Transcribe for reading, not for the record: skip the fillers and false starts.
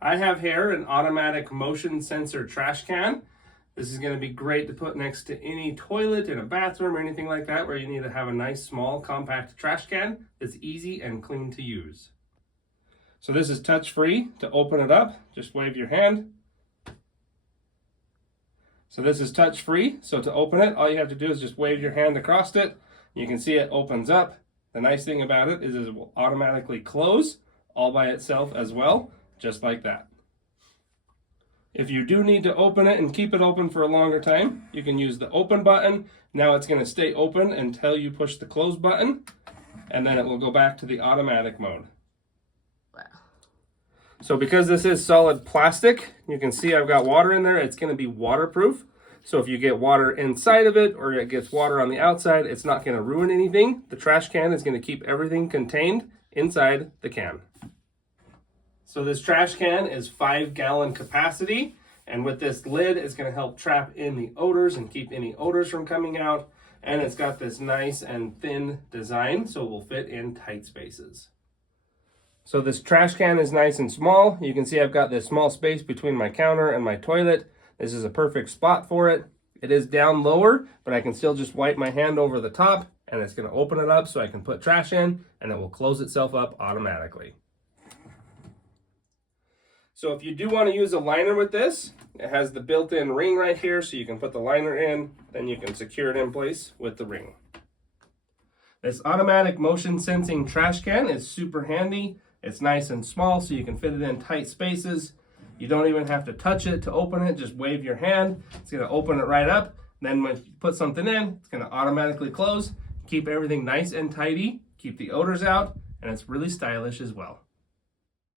I have here an automatic motion sensor trash can. This is going to be great to put next to any toilet in a bathroom or anything like that where you need to have a nice, small, compact trash can that's easy and clean to use. So this is touch-free. To open it up, just wave your hand. So this is touch-free, so to open it, all you have to do is just wave your hand across it. You can see it opens up. The nice thing about it is it will automatically close all by itself as well, just like that. If you do need to open it and keep it open for a longer time, you can use the open button. Now it's going to stay open until you push the close button, and then it will go back to the automatic mode. Wow. So because this is solid plastic, you can see I've got water in there. It's going to be waterproof. So if you get water inside of it or it gets water on the outside, it's not going to ruin anything. The trash can is going to keep everything contained inside the can. So this trash can is 5-gallon capacity, and with this lid, it's going to help trap in the odors and keep any odors from coming out. And it's got this nice and thin design, so it will fit in tight spaces. So this trash can is nice and small. You can see I've got this small space between my counter and my toilet. This is a perfect spot for it. It is down lower, but I can still just wipe my hand over the top, and it's going to open it up so I can put trash in, and it will close itself up automatically. So if you do want to use a liner with this, it has the built-in ring right here, so you can put the liner in, then you can secure it in place with the ring. This automatic motion sensing trash can is super handy. It's nice and small, so you can fit it in tight spaces. You don't even have to touch it to open it, just wave your hand. It's going to open it right up. Then when you put something in, it's going to automatically close, keep everything nice and tidy, keep the odors out, and it's really stylish as well.